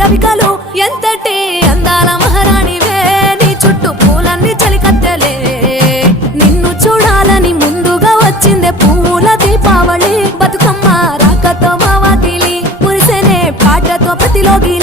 రవికలు ఎంతటి అందాల మహారాణివే నీ చుట్టూ పూలన్నీ చలికత్తెలే నిన్ను చూడాలని ముందుగా వచ్చిందే పూల దీపావళి బతుకమ్మ రాకతో మా వాకిలి మురిసెనే పాటతో ప్రతిలోకి